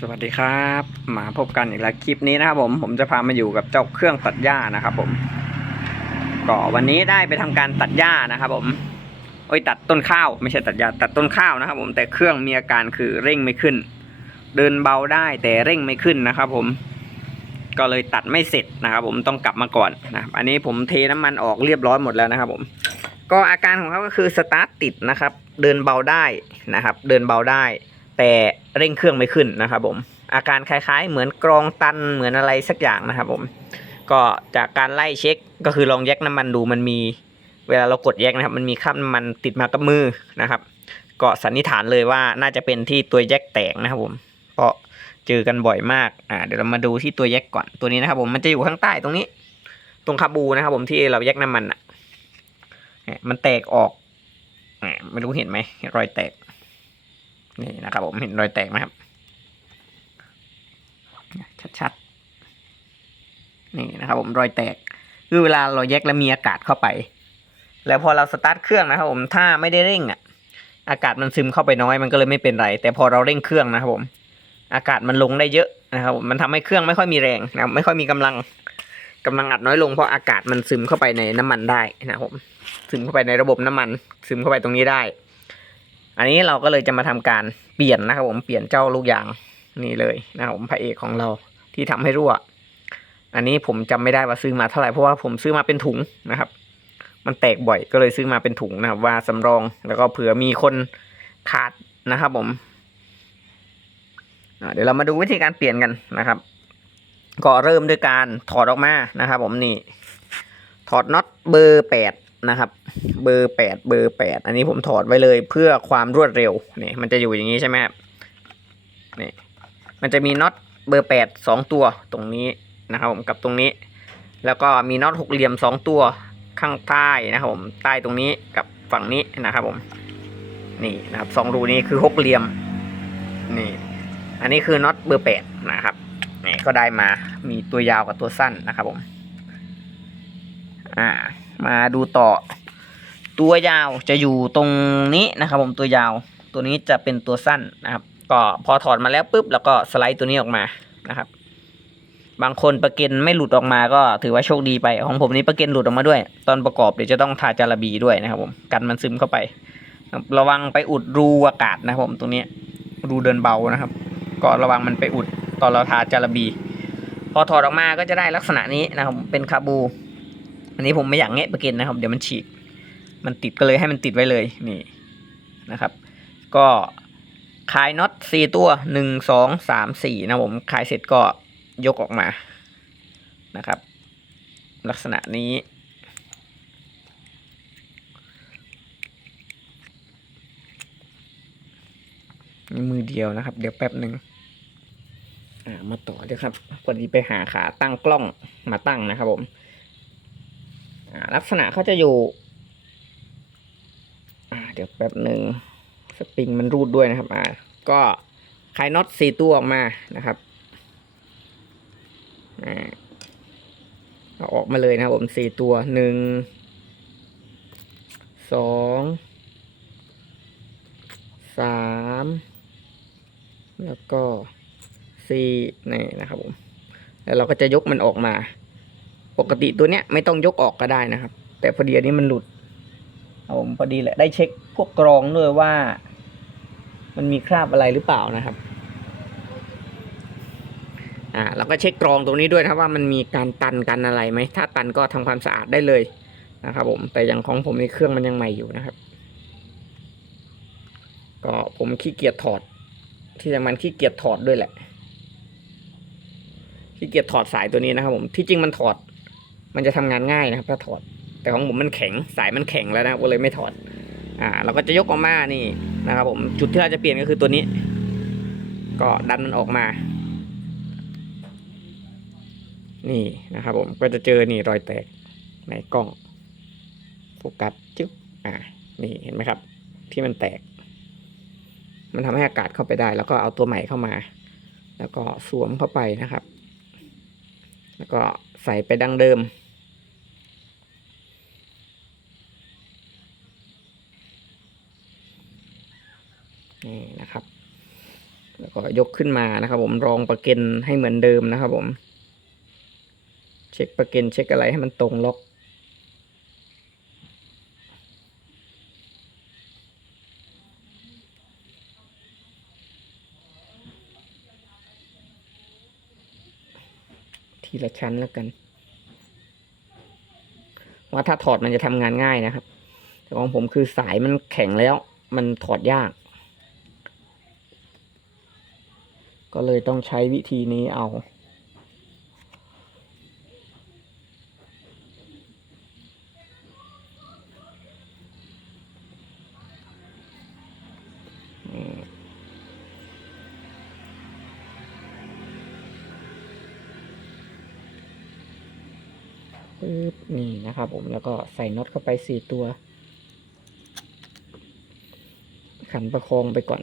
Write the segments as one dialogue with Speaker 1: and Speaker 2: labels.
Speaker 1: สวัสดีครับมาพบกันอีกแล้วคลิปนี้นะครับผมผมจะพามาอยู่กับเจ้าเครื่องตัดหญ้านะครับผมก็วันนี้ได้ไปทำการตัดหญ้านะครับผมโอ้ยตัดต้นข้าวไม่ใช่ตัดหญ้าตัดต้นข้าวนะครับผมแต่เครื่องมีอาการคือเร่งไม่ขึ้น เดินเบาได้แต่เร่งไม่ขึ้นนะครับผมก็เลยตัดไม่เสร็จนะครับผมต้องกลับมาก่อนนะครับอันนี้ผมเทน้ำมันออกเรียบร้อยหมดแล้วนะครับผมก็อาการของเขาก็คือสตาร์ทติดนะครับ เดินเบาได้นะครับ เดินเบาได้ แต่เร่งเครื่องไม่ขึ้นนะครับผมอาการคล้ายๆ เหมือนกรองตันเหมือนอะไรสักอย่างนะครับผมก็จากการไล่เช็คก็คือลองแยกน้ำมันดูมันมี เวลาเรากดแยกนะครับ มันมีคราบน้ำมันติดมากับมือนะครับ ก็สันนิษฐานเลยว่าน่าจะเป็นที่ตัวแยกแตกนะครับผมเพราะเจอกันบ่อยมากอ่าเดี๋ยวเรามาดูที่ตัวแยกก่อนตัวนี้นะครับ ผมมันจะอยู่ข้างใต้ตรงนี้ ตรงคาบูนะครับ ผมที่เราแยกน้ำมันอะมันแตกออกไม่รู้เห็นไหมรอยแตก นี่นะครับผมเห็นรอยแตกไหมครับ ชัดๆ นี่นะครับผมรอยแตก คือเวลาเราแยกแล้วมีอากาศเข้าไป แล้วพอเราสตาร์ทเครื่องนะครับผมถ้าไม่ได้เร่งอะ อากาศมันซึมเข้าไปน้อยมันก็เลยไม่เป็นไร แต่พอเราเร่งเครื่องนะครับผม อากาศมันลงได้เยอะนะครับมันทำให้เครื่องไม่ค่อยมีแรงนะครับไม่ค่อยมีกำลังกำลังอัดน้อยลงเพราะอากาศมันซึมเข้าไปในน้ำมันได้นะครับผมซึมเข้าไปในระบบน้ำมัน ซึมเข้าไปตรงนี้ได้ อันนี้เราก็เลยจะมาทำการเปลี่ยนนะครับผมเปลี่ยนเจ้าลูกยางนี่เลยนะครับผมพระเอกของเราที่ทำให้รั่ว อันนี้ผมจำไม่ได้ว่าซื้อมาเท่าไหร่เพราะว่าผมซื้อมาเป็นถุงนะครับ มันแตกบ่อยก็เลยซื้อมาเป็นถุงนะครับ ว่าสำรองแล้วก็เผื่อมีคนขาดนะครับผมเดี๋ยวเรามาดูวิธีการเปลี่ยนกันนะครับ ก็เริ่มด้วยการถอดออกมานะครับ ผมนี่ ถอดน็อตเบอร์แปด นะครับ เบอร์แปดเบอร์แปดอันนี้ผมถอดไว้เลยเพื่อความรวดเร็วนี่มันจะอยู่อย่างนี้ใช่ไหมครับนี่มันจะมีน็อตเบอร์แปดสองตัวตรงนี้นะครับผมกับตรงนี้ แล้วก็มีน็อตหกเหลี่ยมสองตัวข้างใต้นะครับผมใต้ตรงนี้กับฝั่งนี้นะครับผมนี่นะครับสองรูนี้คือหกเหลี่ยมนี่อันนี้คือน็อตเบอร์แปดนะครับนี่ก็ได้มามีตัวยาวกับตัวสั้นนะครับผมอ่า มาดูต่อ ตัวยาวจะอยู่ตรงนี้นะครับ ผมตัวยาว ตัวนี้จะเป็นตัวสั้นนะครับ ก็พอถอดมาแล้วปุ๊บแล้วก็สไลด์ตัวนี้ออกมานะครับ บางคนประเก็นไม่หลุดออกมาก็ถือว่าโชคดีไป ของผมนี้ประเก็นหลุดออกมาด้วย ตอนประกอบเดี๋ยวจะต้องทาจาระบีด้วยนะครับ ผมกันมันซึมเข้าไประวังไปอุดรูอากาศนะครับ ผมตรงนี้รูเดินเบานะครับ ก็ระวังมันไปอุดตอนเราทาจาระบี พอถอดออกมาก็จะได้ลักษณะนี้นะครับเป็นคาบู อันนี้ผมไม่อยากแงะประเก็นนะครับ เดี๋ยวมันฉีก มันติดก็เลยให้มันติดไว้เลยนี่นะครับ ก็คลายน็อตสี่ตัวหนึ่งสองสามสี่นะผมคลายเสร็จก็ยกออกมานะครับ ลักษณะนี้มีมือเดียวนะครับ เดี๋ยวแป๊บหนึ่งมาต่อเดี๋ยวครับพอดีไปหาขาตั้งกล้องมาตั้งนะครับผม ลักษณะเขาจะอยู่เดี๋ยวแป๊บหนึ่งสปริงมันรูดด้วยนะครับ อ่า ก็คลายน็อตสี่ตัวออกมานะครับอ่าเอาออกมาเลยนะครับผมสี่ตัวหนึ่งสองสามแล้วก็สี่นี่นะครับผมแล้วเราก็จะยกมันออกมา ปกติตัวเนี้ยไม่ต้องยกออกก็ได้นะครับ แต่พอดีอันนี้มันหลุดเอาผมพอดีแหละได้เช็คพวกกรองด้วยว่า มันมีคราบอะไรหรือเปล่านะครับอ่าเราก็เช็คกรองตรงนี้ด้วยนะครับว่ามันมีการตันกันอะไรไหมถ้าตันก็ทำความสะอาดได้เลยนะครับผมแต่อย่างของผมในเครื่องมันยังใหม่อยู่นะครับ ก็ผมขี้เกียจถอด ที่สำคัญขี้เกียจถอดด้วยแหละขี้เกียจถอดสายตัวนี้นะครับผมที่จริงมันถอด มันจะทำงานง่ายนะครับถ้าถอด แต่ของผมมันแข็งสายมันแข็งแล้วนะก็เลยไม่ถอด อ่า เราก็จะยกออกมานี่นะครับผมจุดที่เราจะเปลี่ยนก็คือตัวนี้ ก็ดันมันออกมา นี่นะครับผมก็จะเจอนี่รอยแตกในกล้องโฟกัสจึ๊บอ่านี่เห็นไหมครับ ที่มันแตก มันทำให้อากาศเข้าไปได้ แล้วก็เอาตัวใหม่เข้ามา แล้วก็สวมเข้าไปนะครับ แล้วก็ใส่ไปดังเดิม นี่นะครับ แล้วก็ยกขึ้นมานะครับ ผมรองประเก็นให้เหมือนเดิมนะครับ ผม เช็คประเก็นเช็คอะไรให้มันตรงล็อกทีละชั้นแล้วกันว่าถ้าถอดมันจะทำงานง่ายนะครับ แต่ของผมคือสายมันแข็งแล้ว มันถอดยาก ก็เลยต้องใช้วิธีนี้เอา ปึ๊บ นี่นะครับผม แล้วก็ใส่น็อตเข้าไปสี่ตัว ขันประคองไปก่อน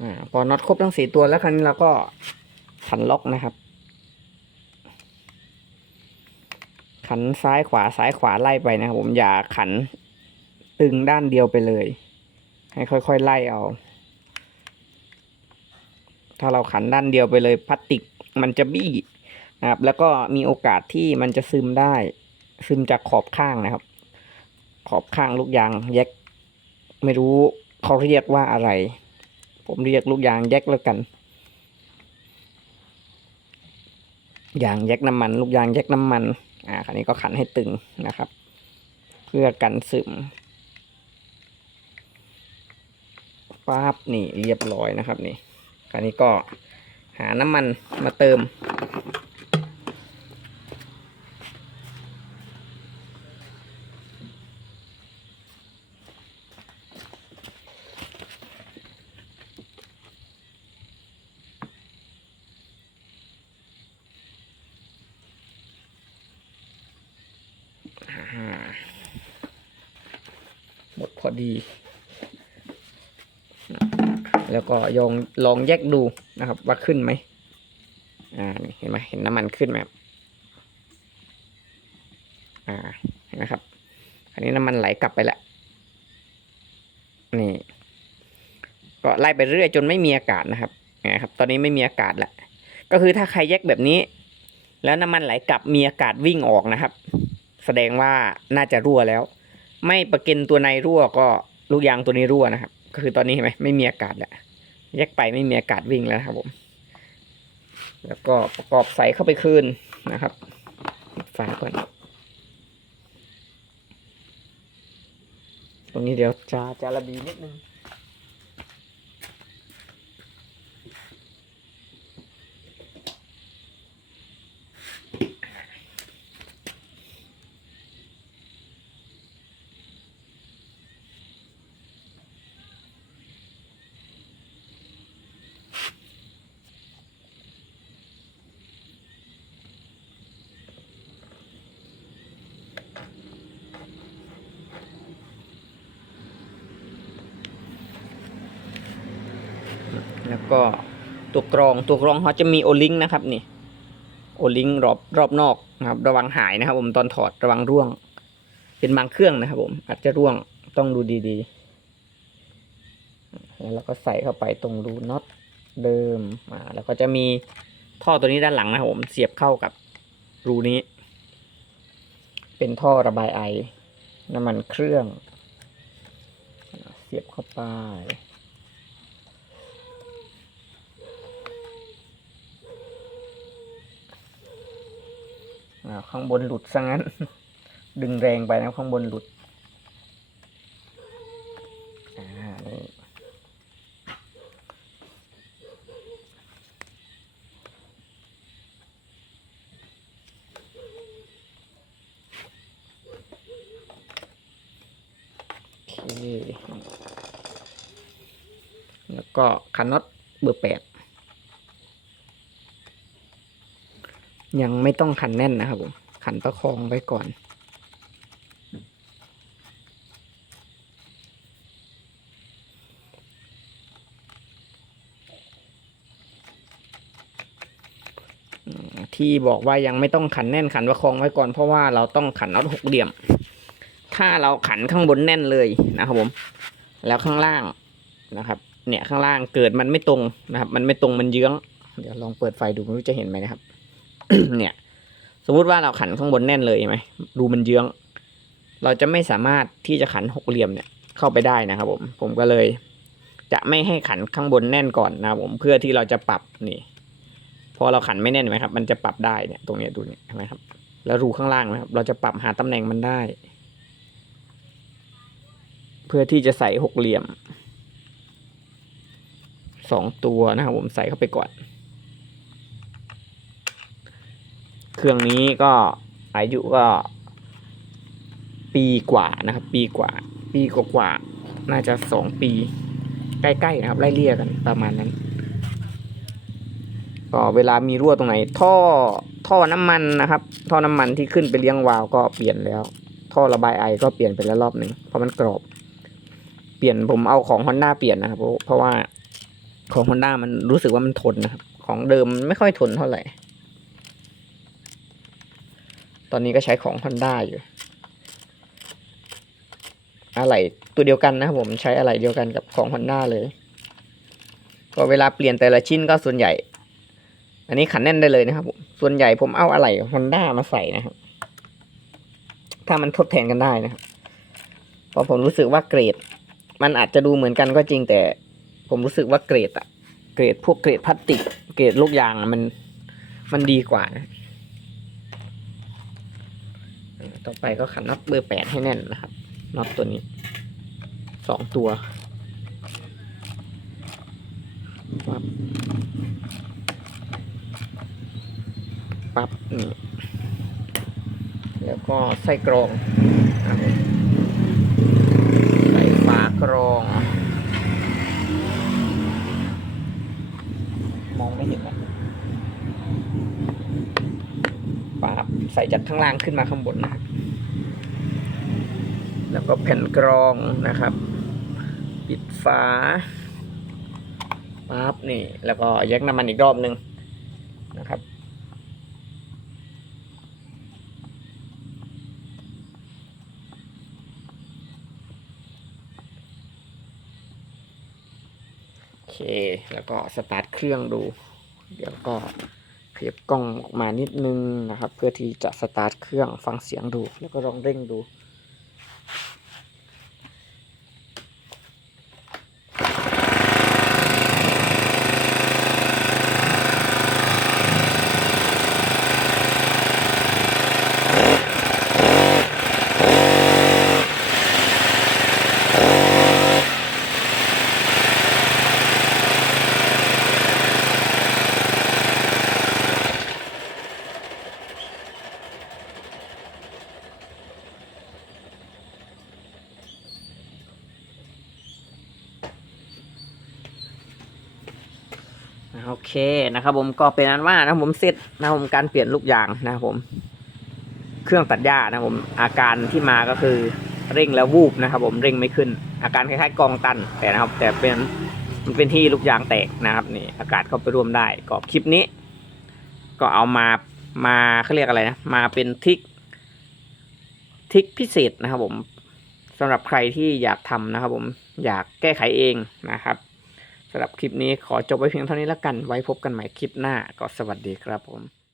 Speaker 1: อ่าพอน็อตครบทั้งสี่ตัวแล้วคราวนี้เราก็ขันล็อกนะครับ ขันซ้ายขวาซ้ายขวาไล่ไปนะครับผมอย่าขันตึงด้านเดียวไปเลย ให้ค่อยๆไล่เอา ถ้าเราขันด้านเดียวไปเลยพลาสติกมันจะบี้นะครับ แล้วก็มีโอกาสที่มันจะซึมได้ ซึมจากขอบข้างนะครับ ขอบข้างลูกยางแยก ไม่รู้เขาเรียกว่าอะไร ผมเรียกลูกยางแยกแล้วกัน ยางแยกน้ำมัน ลูกยางแยกน้ำมัน อ่าคันนี้ก็ขันให้ตึงนะครับ เพื่อกันซึมปั๊บนี่เรียบร้อยนะครับนี่คันนี้ก็หาน้ำมันมาเติม พอดี แล้วก็ยองลองแยกดูนะครับว่าขึ้นไหมอ่านี่เห็นไหมเห็นน้ำมันขึ้นไหมครับอ่าเห็นไหมครับ อันนี้น้ำมันไหลกลับไปแล้วนี่ ก็ไล่ไปเรื่อยจนไม่มีอากาศนะครับนะครับ ตอนนี้ไม่มีอากาศแล้วก็คือถ้าใครแยกแบบนี้ แล้วน้ำมันไหลกลับมีอากาศวิ่งออกนะครับ แสดงว่าน่าจะรั่วแล้ว ไม่ประเกันตัวในรั่วก็ลูกยางตัวนี้รั่วนะครับ ก็คือตอนนี้เห็นไหมไม่มีอากาศแล้วแยกไปไม่มีอากาศวิ่งแล้วครับผม แล้วก็ประกอบใส่เข้าไปคืนนะครับปิดฝาก่อน ตรงนี้เดี๋ยวจะจะระบีนิดนึง แล้วก็ตัวกรองตัวกรองเขาจะมีโอลิงนะครับนี่โอลิงรอบรอบนอกนะครับ ระวังหายนะครับ ผมตอนถอดระวังร่วง เป็นบางเครื่องนะครับ ผมอาจจะร่วงต้องดูดีๆแล้วก็ใส่เข้าไปตรงรูน็อตเดิมอ่าแล้วก็จะมีท่อตัวนี้ด้านหลังนะครับผมเสียบเข้ากับรูนี้ เป็นท่อระบายไอน้ำมันเครื่อง เสียบเข้าไป ข้างบนหลุดซะงั้น ดึงแรงไปนะข้างบนหลุดโอเคแล้วก็คันน็อตเบอร์แปด ยังไม่ต้องขันแน่นนะครับผมขันประคองไว้ก่อน ที่บอกว่ายังไม่ต้องขันแน่นขันประคองไว้ก่อนเพราะว่าเราต้องขันน็อตหกเหลี่ยม ถ้าเราขันข้างบนแน่นเลยนะครับผม แล้วข้างล่างนะครับ เนี่ยข้างล่างเกิดมันไม่ตรงนะครับ มันไม่ตรงมันเยื้อง เดี๋ยวลองเปิดไฟดูไม่รู้จะเห็นไหมนะครับ เนี่ย สมมติว่าเราขันข้างบนแน่นเลยไหมดูมันเยื้อง เราจะไม่สามารถที่จะขันหกเหลี่ยมเนี่ยเข้าไปได้นะครับผมผมก็เลย จะไม่ให้ขันข้างบนแน่นก่อนนะครับผมเพื่อที่เราจะปรับนี่ พอเราขันไม่แน่นไหมครับ มันจะปรับได้เนี่ย ตรงนี้ดูเนี่ยเห็นไหมครับ แล้วรูข้างล่างนะครับ เราจะปรับหาตำแหน่งมันได้ เพื่อที่จะใส่หกเหลี่ยมสองตัวนะครับผมใส่เข้าไปก่อน เค รื่องนี้ก็อายุก็ ปีกว่านะครับ ปีกว่า ปีกว่าๆน่าจะสองปี ใกล้ๆนะครับไล่เลี่ยกันประมาณนั้นก็เวลามีรั่วตรงไหน ท่อท่อน้ำมันนะครับ ท่อน้ำมันที่ขึ้นไปเลี้ยงวาล์วก็เปลี่ยนแล้ว ท่อระบายไอก็เปลี่ยนไปแล้วรอบหนึ่งเพราะมันกรอบเปลี่ยนผมเอาของ Honda เปลี่ยนนะครับเพราะว่าของ Honda มันรู้สึกว่ามันทนนะครับ ของเดิมไม่ค่อยทนเท่าไหร่ ตอนนี้ก็ใช้ของ Honda อยู่ อะไรตัวเดียวกันนะครับผมใช้อะไรเดียวกันกับของ Honda เลย ก็เวลาเปลี่ยนแต่ละชิ้นก็ส่วนใหญ่ อันนี้ขันแน่นได้เลยนะครับผมส่วนใหญ่ผมเอาอะไร Honda มาใส่นะครับ ถ้ามันทดแทนกันได้นะครับเพราะผมรู้สึกว่าเกรด มันอาจจะดูเหมือนกันก็จริงแต่ ผมรู้สึกว่าเกรดอะเกรดพวกเกรดพลาสติก เกรดลูกยางมันมันดีกว่านะเออ ต่อไปก็ขันน็อตเบอร์แปดให้แน่นนะครับน็อตตัวนี้สองตัวปั๊บปั๊บนี่แล้วก็ใส่กรองใส่ฝากรอง มองไม่เห็นนะปั๊บใส่จากข้างล่างขึ้นมาข้างบนนะครับ แล้วก็แผ่นกรองนะครับ ปิดฝาปั๊บนี่ แล้วก็ยักน้ำมันอีกรอบหนึ่งนะครับ โอเค แล้วก็สตาร์ทเครื่องดู เดี๋ยวก็เพียบกล้องออกมานิดนึงนะครับ เพื่อที่จะสตาร์ทเครื่องฟังเสียงดู แล้วก็ลองเร่งดู โอเค นะครับผมก็เป็นอันว่านะครับผมเสร็จนะครับผมการเปลี่ยนลูกยางนะครับผม เครื่องตัดหญ้านะครับผมอาการที่มาก็คือเร่งแล้ววูบนะครับ ผมเร่งไม่ขึ้น อาการคล้ายๆกองตันแต่นะครับ แต่เป็นมันเป็นที่ลูกยางแตกนะครับนี่อากาศเข้าไปร่วมได้ก็คลิปนี้ ก็เอามามาเขาเรียกอะไรนะมาเป็นทิกทิกพิเศษนะครับ ผมสำหรับใครที่อยากทำนะครับ ผมอยากแก้ไขเองนะครับ สำหรับคลิปนี้ขอจบไว้เพียงเท่านี้แล้วกัน ไว้พบกันใหม่คลิปหน้าก็สวัสดีครับผม